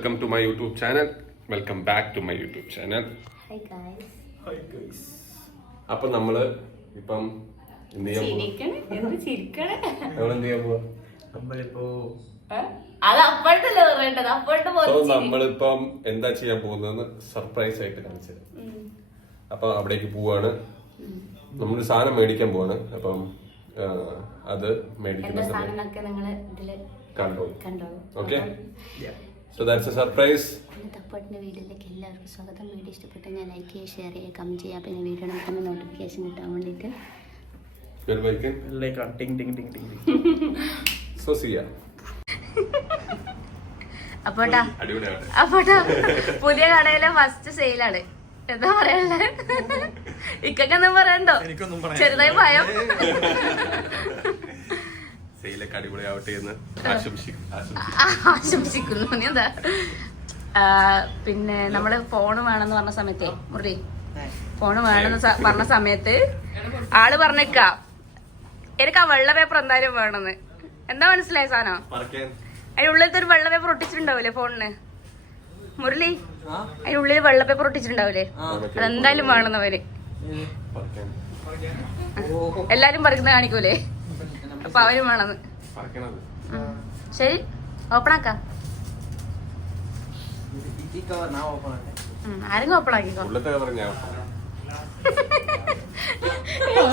welcome to my YouTube channel. Welcome back to my YouTube channel. Hi guys. Hi guys. അപ്പോൾ നമ്മള് ഇപ്പം നമ്മളിപ്പം എന്താ ചെയ്യാൻ പോകുന്നതെന്ന് സർപ്രൈസ് ആയിട്ട് കാണിച്ചത്. അപ്പൊ അവിടേക്ക് പോവാണ്. നമ്മളൊരു സാധനം മേടിക്കാൻ പോവാണ്. അപ്പം അത് മേടിക്കുന്ന കണ്ടോളൂ. Okay, so that's a surprise. തപ്പട്ടിന്റെ വീഡിയോയിലേക്ക് എല്ലാവർക്കും സ്വാഗതം. വീഡിയോ ഇഷ്ടപ്പെട്ട ഞാൻ ലൈക്ക് ചെയ്യുക, ഷെയർ ചെയ്യുക, കമന്റ് ചെയ്യുക. പിന്നെ വീഡിയോ നമുക്ക് നോട്ടിഫിക്കേഷൻ കിട്ടാൻ വേണ്ടിയിട്ട് അപ്പോട്ടാ പുതിയ കടയിലെ ഫസ്റ്റ് സെയിലാണ്. എന്താ പറയാനുള്ളത്? ഇക്കൊന്നും പറയണ്ടോ? ചെറുതായി ഭയം. ആശംസിക്കുന്നു. എന്താ പിന്നെ നമ്മള് ഫോണ് വേണമെന്ന് പറഞ്ഞ സമയത്തെ മുറി ഫോണ് വേണമെന്ന് പറഞ്ഞ സമയത്ത് ആള് പറഞ്ഞേക്കാ എനിക്ക് ആ വെള്ള പേപ്പർ എന്തായാലും വേണമെന്ന്. എന്താ മനസ്സിലായ സാധനം? അതിനുള്ളിലത്തെ ഒരു വെള്ള പേപ്പർ ഒട്ടിച്ചിട്ടുണ്ടാവൂലേ ഫോണിന്? മുരളി, അതിനുള്ളിൽ വെള്ള പേപ്പർ ഒട്ടിച്ചിട്ടുണ്ടാവൂലേ? അതെന്തായാലും വേണമെന്നവര് എല്ലാരും പറിക്കുന്ന കാണിക്കൂലേ? അപ്പൊ അവരും വേണമെന്ന്. ശരി, ഓപ്പൺ ആക്കാം. ആരെങ്കിലും ഓപ്പൺ ആക്കിക്കോ.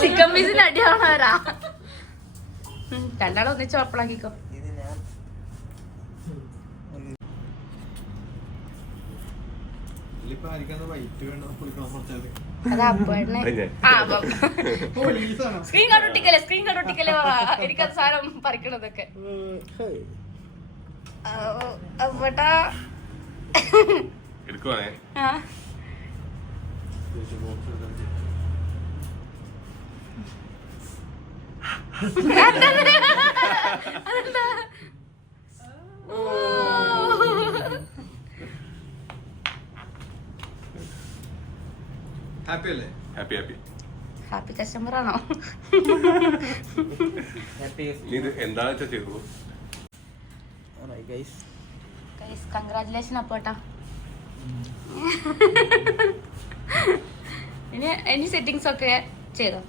ചിക്കൻ പീസിന് അടിയാവണവരാ. രണ്ടാളും ഒന്നിച്ച് ഓപ്പൺ ആക്കിക്കോ. സ്ക്രീൻ കണ്ടൊട്ടിക്കല്ലേ എനിക്കത് സാധനം പറിക്കണതൊക്കെ. ഹാപ്പി അല്ലേ? ഹാപ്പി കസ്റ്റമർ ആണോ? എന്താ ചെയ്തു? കൺഗ്രാറ്റുലേഷൻ അപ്പോട്ടാ. ഇനി സെറ്റിങ്സ് ഒക്കെ ചെയ്തോ?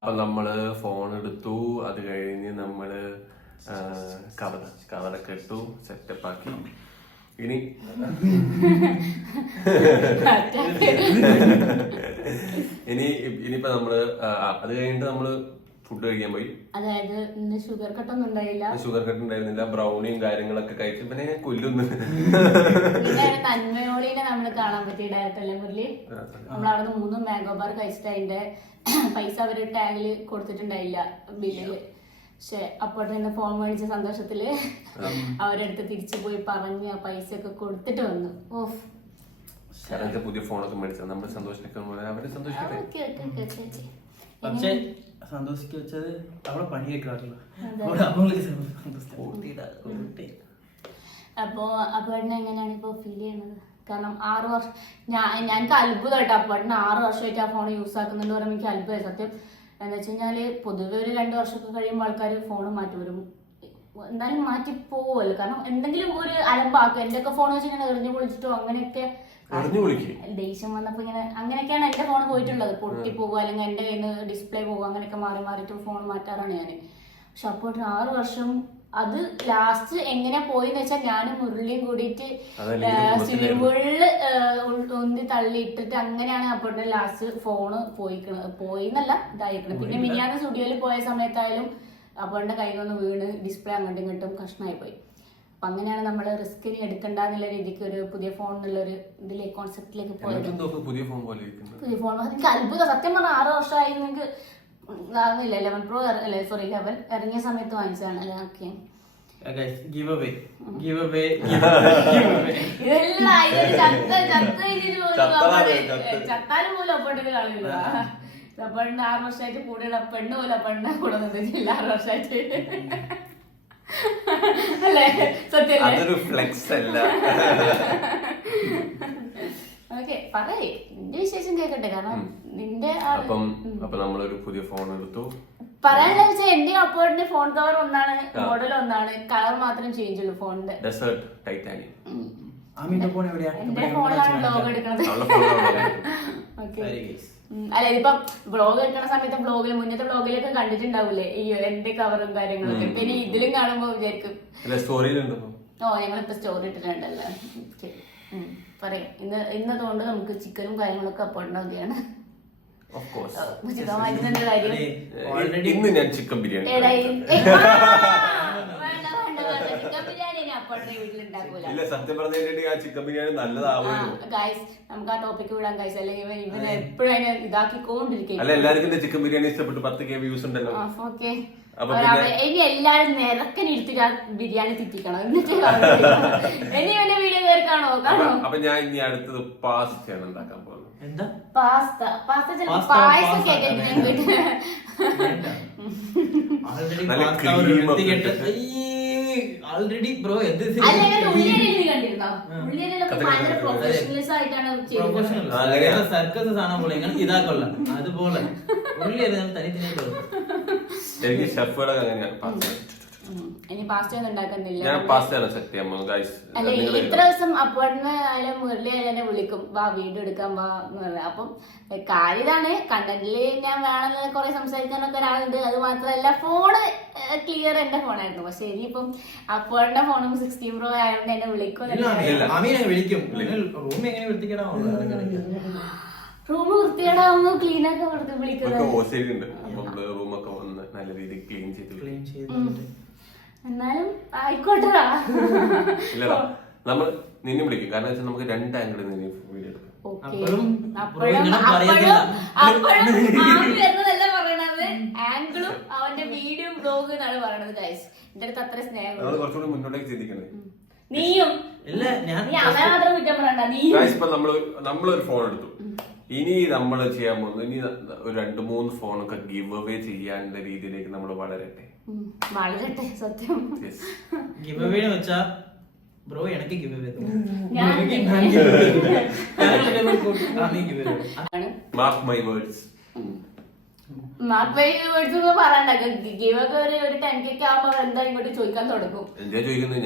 അപ്പൊ നമ്മള് ഫോൺ എടുത്തു. അത് കഴിഞ്ഞ് നമ്മള് കവറൊക്കെ ഇട്ടു, സെറ്റപ്പ് ആക്കി. ഇനിയിപ്പോ നമ്മള് അത് കഴിഞ്ഞിട്ട് നമ്മള് ഫുഡ് കഴിക്കാൻ പോയി. അതായത് ഇന്ന് ഷുഗർ കട്ടൊന്നും ഉണ്ടായിരുന്നില്ല. ബ്രൗണിയും കാര്യങ്ങളൊക്കെ കഴിച്ചു. പിന്നെ കൊല്ലുന്നു. തന്മയോളിനെ നമ്മള് കാണാൻ പറ്റിയ ഡയറക്ടല്ലേ മുരളി? നമ്മളവിടെ 3 മാംഗോ ബാർ കഴിച്ചിട്ട് അതിന്റെ പൈസ അവര് ടാഗില് കൊടുത്തിട്ടുണ്ടായില്ല ബില്ലില്. പക്ഷെ അപ്പോൾ തന്നെ ഫോൺ മേടിച്ച സന്തോഷത്തില് അവരടുത്ത് തിരിച്ചു പോയി പറഞ്ഞ് പൈസ ഒക്കെ കൊടുത്തിട്ട് വന്നു. ഓഫ്, പുതിയ ഫോണൊക്കെ മേടിച്ചത് നമ്മൾ സന്തോഷിക്കട്ടെ. പക്ഷേ സന്തോഷിക്ക് വെച്ചത് അവിടെ പണിയേക്കാറില്ല. അപ്പോ അപ്പേട്ടന് എങ്ങനെയാണ് ഇപ്പൊ ഫീൽ ചെയ്യുന്നത്? കാരണം 6 വർഷം ഞങ്ങൾക്ക് അത്ഭുതമായിട്ട് അപ്പേട്ടന് 6 വർഷമായിട്ട് ആ ഫോൺ യൂസ് ആക്കുന്നുണ്ട് പറയുമ്പോൾ എനിക്ക് അത്ഭുതമായി. സത്യം എന്താ വെച്ച് കഴിഞ്ഞാല് പൊതുവെ ഒരു 2 വർഷമൊക്കെ കഴിയുമ്പോൾ ആൾക്കാർ ഫോണ് മാറ്റി വരും. എന്തായാലും മാറ്റി പോവുമല്ലോ. കാരണം എന്തെങ്കിലും ഒരു അലമ്പാക്കും. എന്റെ ഒക്കെ ഫോൺ വെച്ച് ഇങ്ങനെ എറിഞ്ഞു പൊളിച്ചിട്ടോ അങ്ങനെയൊക്കെ ദേഷ്യം വന്നപ്പോ ഇങ്ങനെ അങ്ങനെയൊക്കെയാണ് എന്റെ ഫോൺ പോയിട്ടുള്ളത്. പൊട്ടി പോകുക അല്ലെങ്കിൽ എന്റെ കയ്യിൽ നിന്ന് ഡിസ്പ്ലേ പോകുക, അങ്ങനെയൊക്കെ മാറിയിട്ട് ഫോൺ മാറ്റാറാണ് ഞാൻ. പക്ഷെ അപ്പോൾ 6 വർഷം അത് ലാസ്റ്റ് എങ്ങനെ പോയിന്ന് വെച്ചാൽ ഞാനും മുരളിയും കൂടിയിട്ട് സ്വിമ്മിംഗ് പൂളില് ഉന്തി തള്ളിയിട്ടിട്ട് അങ്ങനെയാണ് അപ്പോൾ ലാസ്റ്റ് ഫോണ് പോയിന്നല്ല ഇതായിരിക്കണം. പിന്നെ മിനിയാന്ന് സ്റ്റുഡിയോയിൽ പോയ സമയത്തായാലും അപ്പോഴുടെ കയ്യിൽ നിന്ന് വീണ് ഡിസ്പ്ലേ അങ്ങോട്ടും ഇങ്ങോട്ടും കഷ്ണമായി പോയി. അപ്പൊ അങ്ങനെയാണ് നമ്മൾ റിസ്ക് ഇനി എടുക്കണ്ട എന്നുള്ള രീതിക്ക് ഒരു പുതിയ ഫോൺ എന്നുള്ള ഒരു ഇതിലേക്ക് കോൺസെപ്റ്റിലേക്ക് പോയത്. പുതിയ ഫോൺ എനിക്ക് അത്ഭുതം. സത്യം പറഞ്ഞാൽ 6 വർഷമായി. നിങ്ങൾക്ക് 11 Pro അല്ലേ, സോറി 11 ഇറങ്ങിയ സമയത്ത് വാങ്ങിച്ചതാണ് അല്ലേ? ഓക്കെ, ചത്താലും പോലും അപ്പോഴത്തേക്ക് കളിയില്ല. അപ്പോഴിന്റെ 6 വർഷമായിട്ട് കൂടെയുള്ള പെണ്ണ് പോലും അപ്പോഴിന്റെ കൂടെ നിന്നിട്ടില്ല 6 വർഷമായിട്ട്. അല്ലേ? സത്യം. ഓക്കെ, പറയേ നിന്റെ വിശേഷം കേക്കട്ടെ. കാരണം നിന്റെ നമ്മളൊരു പുതിയ ഫോൺ എടുത്തു. പറയാനുള്ള വെച്ചാൽ എന്റെ അപ്പോഴിന്റെ ഫോൺ കവർ ഒന്നാണ്, മോഡൽ ഒന്നാണ്, കളർ മാത്രം ചേഞ്ച് ഉള്ളൂ ഫോണിന്റെ. Desert titanium. ആമിന്റെ ഫോൺ എവിടെയാ? എന്റെ ഫോണിലാണ് ബ്ലോഗ് എടുക്കണത്. ഓക്കെ. അല്ല ഇതിപ്പം ബ്ലോഗ് എടുക്കണ സമയത്ത് ബ്ലോഗിൽ മുന്നത്തെ ബ്ലോഗിലൊക്കെ കണ്ടിട്ടുണ്ടാവൂലേ ഈ എന്റെ കവറും കാര്യങ്ങളൊക്കെ. പിന്നെ ഇതിലും കാണുമ്പോ വിചാരിക്കും ഓ ഞങ്ങളിപ്പോ സ്റ്റോറി ഇട്ടിട്ടുണ്ടല്ലോ. പറയാം ഇന്നതുകൊണ്ട് നമുക്ക് ചിക്കനും കാര്യങ്ങളൊക്കെ അപ്പോൾ ഉണ്ടാവുകയാണ്. ഇന്ന് ഞാൻ ചിക്കൻ ബിരിയാണി ഇല്ല, സത്യം പറഞ്ഞിട്ട് ആ ചിക്കൻ ബിരിയാണി നല്ലതാവുമല്ലോ. നമുക്ക് ആ ടോപ്പിക്ക് വിടാൻ കഴിച്ചു. അല്ലെങ്കിൽ ഇവന് എപ്പോഴും അതിനെ ഇതാക്കിക്കൊണ്ടിരിക്കും. അല്ല എല്ലാവർക്കും ചിക്കൻ ബിരിയാണി ഇഷ്ടപ്പെട്ടു. 10K വ്യൂസ് ഉണ്ടല്ലോ. ഓക്കെ, ഇനി എല്ലാരും നിരക്കനിരുത്തിട്ട് ആ ബിരിയാണി തെറ്റിക്കണം. എന്നിട്ട് ഇനി വല്ല വീഡിയോ കയറി കാണോ? അപ്പൊ ഞാൻ ഇനി അടുത്തത് പാസ്തയാണ് ഉണ്ടാക്കാൻ പോകുന്നത്. എന്താ പാസ്ത? പാസ്ത ചിലപ്പോ പായസം കേട്ടിട്ട് ആൾറെഡി ബ്രോ എന്ത് സർക്കസ് സാധനം പോലെ ഞങ്ങൾക്ക് ഇതാക്കൊള്ള അതുപോലെ ഉള്ളി തനി തിന്നിട്ട് എനിക്ക് ഷെഫുകളൊക്കെ അങ്ങനെയാണ്. ഇനി പാസ്ത ഒന്നും ഉണ്ടാക്കുന്നില്ല. ഞാൻ പാസ്തയാണ് സെറ്റ് ചെയ്യാൻ പോകുന്നത് ഗൈസ്. അല്ലെ ഇത്ര ദിവസം അപ്പോഴന്ന് ആയാലും മുരളി ആയാലും വിളിക്കും വാ വീഡിയോ എടുക്കാൻ വാ എന്ന് പറയാം. അപ്പം കാര്യം ഇതാണ്, കണ്ടന്റില് ഞാൻ വേണമെന്ന് കുറെ സംസാരിക്കാനൊക്കെ ഒരാളുണ്ട്. അത് മാത്രമല്ല ഫോണ് ക്ലിയർ എന്റെ ഫോണായിരുന്നു. പക്ഷെ ഇനിയിപ്പം അപ്പോഴത്തെ ഫോണും 16 Pro ആയതുകൊണ്ട് എന്നെ വിളിക്കും. റൂം വൃത്തികേടാവുമ്പോ ക്ലീൻ ഒക്കെ കൊടുത്ത് വിളിക്കുന്നത്. എന്നാലും ആയിക്കോട്ടെ. നമ്മൾ നിന്നെ വിളിക്കും. കാരണം നമുക്ക് 2 ആംഗിളിൽ നിന്ന് വീഡിയോ എടുക്കാം. ആംഗിളും അവന്റെ വീഡിയോ ബ്ലോഗ് എന്നാണ് പറയണത് ഗൈസ്. എന്റെ അടുത്ത് അത്ര സ്നേഹം. കുറച്ചുകൂടി മുന്നോട്ടേക്ക് ചിന്തിക്കണേ. നീയും അവനെ മാത്രം കുറ്റം പറയണ്ട. നമ്മളൊരു ഫോൺ എടുത്തു. ഇനി നമ്മൾ ചെയ്യാൻ പോകുന്നത് ഇനി ഒരു 2-3 ഫോണൊക്കെ ഗിവ് അവേ ചെയ്യാനുള്ള രീതിയിലേക്ക് നമ്മൾ വളരട്ടെ. സത്യം ഗിവ് അവേ വെച്ചാ ബ്രോ എനിക്ക് give away mark my words. പറയണ്ട ഗിവ് ഒക്കെ ഒരു 10K ആവുമ്പോ എന്താ ഇങ്ങോട്ട് ചോദിക്കാൻ തുടങ്ങും. എന്താ ചോദിക്കുന്നത്?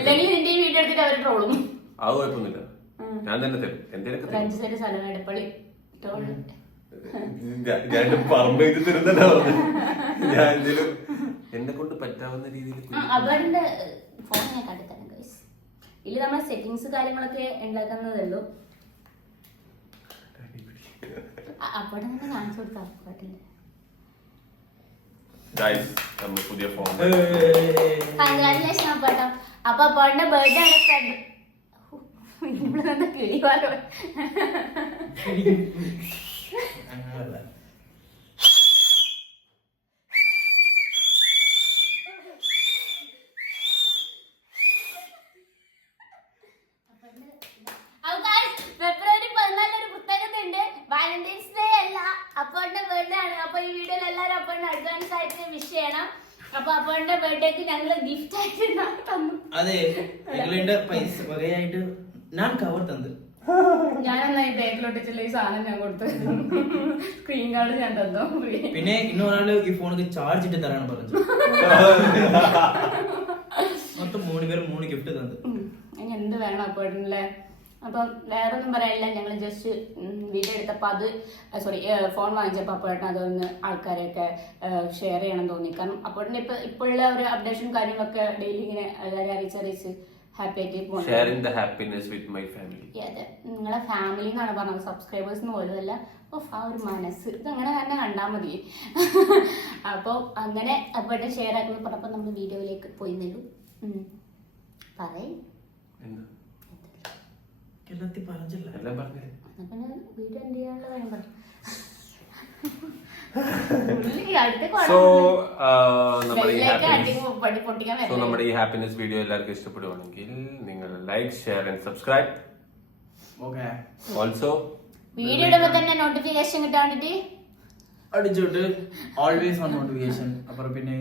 ഇല്ലെങ്കിൽ നിന്റെ ഈ വീഡിയോ എടുത്തിട്ട് അവര് ട്രോളും. അത് കുഴപ്പമൊന്നുമില്ല, ഞാൻ തന്നെ തരും. എന്തെങ്കിലും ഞാൻ എന്തേലും എന്നെ കൊണ്ട് പറ്റാവുന്ന രീതിയിൽ അവരുടെ ഫോൺ ഞാൻ കണ്ടെത്താൻ ഗൈസ്. ഇതിൽ നമ്മളെ സെറ്റിങ്സ് കാര്യങ്ങളൊക്കെ ഉണ്ടാക്കുന്നതല്ലോ. അപ്പോൾ തന്നെ കാണിച്ചു കൊടുക്കാം. പുതിയ ഫോൺ. കൺഗ്രാറ്റുലേഷൻ അപ്പാട്ടോ. അപ്പൊ അപ്പാടിന്റെ ബർത്ത്ഡേ ആണ് ഫ്രണ്ട്. ഇവിടെ കിളിവാലോ. ഫെബ്രുവരി 14 ഒരു പ്രത്യേകത ഉണ്ട്. വാലന്റൈൻസ് ഡേ അല്ല, അപ്പോന്റെ ബർത്ത്ഡേ ആണ്. അപ്പൊ ഈ വീഡിയോയിൽ എല്ലാവരും അപ്പോന്റെ അഡ്വാൻസ് ആയിട്ട് വിഷ് ചെയ്യണം. അപ്പൊ അപ്പോന്റെ ബർത്ത്ഡേക്ക് ഞങ്ങള് ഗിഫ്റ്റ് ആയിട്ട് തന്നു. അതെ, ഞങ്ങളുടെ പൈസ കുറേ ആയിട്ട് ഞാൻ കവർ തന്നു. ഞാനെന്നായി ബാഗിലൊട്ടിച്ചുള്ള ഈ സാധനം ഞാൻ കൊടുത്തു. സ്ക്രീൻ കാർഡ് ഞാൻ തന്നു. പിന്നെ ഇന്നൊരാള് ഈ ഫോണിക്ക് ചാർജ് ഇട്ട് തരാണ് പറഞ്ഞു. മൊത്തം 3 പേര് 3 ഗിഫ്റ്റ് തന്നു. ഇനി എന്ത് വേണം അപ്പോഴല്ലേ. അപ്പം വേറെ ഒന്നും പറയാനില്ല. ഞങ്ങൾ ജസ്റ്റ് വീഡിയോ എടുത്തപ്പോൾ അത് ഫോൺ വാങ്ങിച്ചപ്പോൾ അപ്പോഴേട്ടൻ അതൊന്ന് ആൾക്കാരെയൊക്കെ ഷെയർ ചെയ്യണം തോന്നി. കാരണം അപ്പോഴത്തെ ഇപ്പോഴുള്ള ഒരു അപ്ഡേഷൻ കാര്യങ്ങളൊക്കെ ഡെയിലി ഇങ്ങനെ എല്ലാവരും അറിയിച്ച് ഹാപ്പി ആയിട്ട് പോകുന്നത്. അതെ, നിങ്ങളെ ഫാമിലി എന്നാണ് പറഞ്ഞത്, സബ്സ്ക്രൈബേഴ്സ് എന്ന് പോലും അല്ല. ആ ഒരു മനസ്സ് ഇതങ്ങനെ തന്നെ കണ്ടാൽ മതി. അപ്പോൾ അങ്ങനെ അപ്പോഴത്തെ ഷെയർ ആക്കുന്നത് പറഞ്ഞപ്പോൾ നമ്മൾ വീഡിയോയിലേക്ക് പോയി നിന്നു. പറയും വീഡിയോ എന്ത് ചെയ്യാനുള്ള കാര്യം പറയും. നമ്മുടെ ഈ ഹാപ്പിനെസ് വീഡിയോ എല്ലാവർക്കും ഇഷ്ടപ്പെടുവാണെങ്കിൽ നിങ്ങൾ like, share and subscribe. Also video ഇടുമ്പോൾ തന്നെ നോട്ടിഫിക്കേഷൻ കിട്ടാൻ വേണ്ടിട്ട് അടിച്ചോട്ട് ഓൾവേസ് ഓൺ നോട്ടിഫിക്കേഷൻ. അപ്പുറം പിന്നെ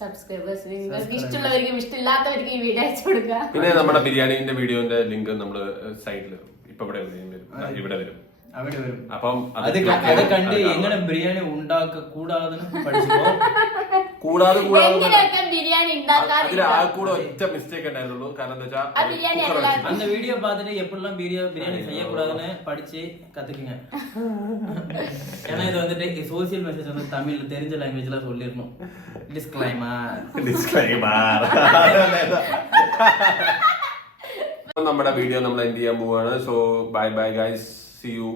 സബ്സ്ക്രൈബേഴ്സ് നിങ്ങൾക്ക് ഇഷ്ടമുള്ളവർക്കും ഇഷ്ടമില്ലാത്തവർക്കും ഈ വീഡിയോ അയച്ചു കൊടുക്കുക. പിന്നെ നമ്മുടെ ബിരിയാണിന്റെ വീഡിയോന്റെ ലിങ്ക് നമ്മള് സൈഡിൽ ഇപ്പൊ ഇവിടെ വരും. അവിടെ വരും. അപ്പം അത് കണ്ട് എങ്ങനെ ബിരിയാണി ഉണ്ടാക്കൂടാതെന്ന് പഠിച്ചപ്പോ കൂടാതെ എങ്ങനെയൊക്കെ ബിരിയാണി ഉണ്ടാക്കാറില്ല. ആ കൂടെ ഒറ്റ മിസ്റ്റേക്ക് ഉണ്ടായിരുന്നുള്ളൂ. കാരണം എന്താ വെച്ചാൽ அந்த வீடியோ பார்த்துட்டு எப்படிலாம் பிரியாணி செய்யக்கூடாதுன்னு படிச்சு கத்துக்குங்க. ஏன்னா இது வந்துட்டு சோசியல் மெசேஜ் வந்து தமிழ்ல தெரிஞ்ச லாங்குவேஜ்ல சொல்லிடணும். ഡിസ്ക്ലൈമർ. നമ്മുടെ വീഡിയോ നമ്മൾ എൻഡ് ചെയ്യാൻ പോവാണ്. So bye bye guys, see you.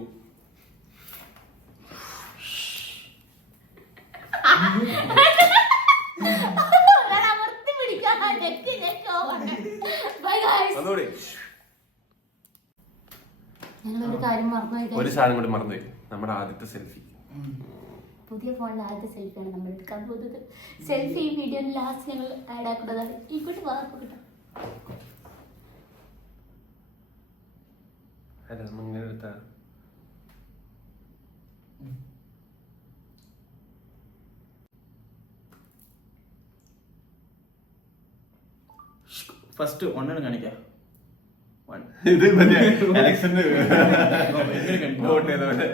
ഞങ്ങളൊരു കാര്യം മറന്നുപോയി. ഒരു സാധനം കൂടി മറന്നുപോയി, നമ്മുടെ ആദ്യത്തെ സെൽഫി. പുതിയ ഫോണിൽ ആദ്യത്തെ സെൽഫിയാണ് നമ്മൾ എടുക്കാൻ പോകുന്നത്. സെൽഫി ഈ വീഡിയോ ലാസ്റ്റ് ഞങ്ങൾ ആഡ് ആക്കുന്നതാണ്. ഇങ്ങോട്ട് വാർപ്പ് കിട്ടാം. ഫസ്റ്റ് ഒന്നാണ് കാണിക്കാം. ഇത് ഇലക്ഷന് വോട്ട് ചെയ്തവരെ.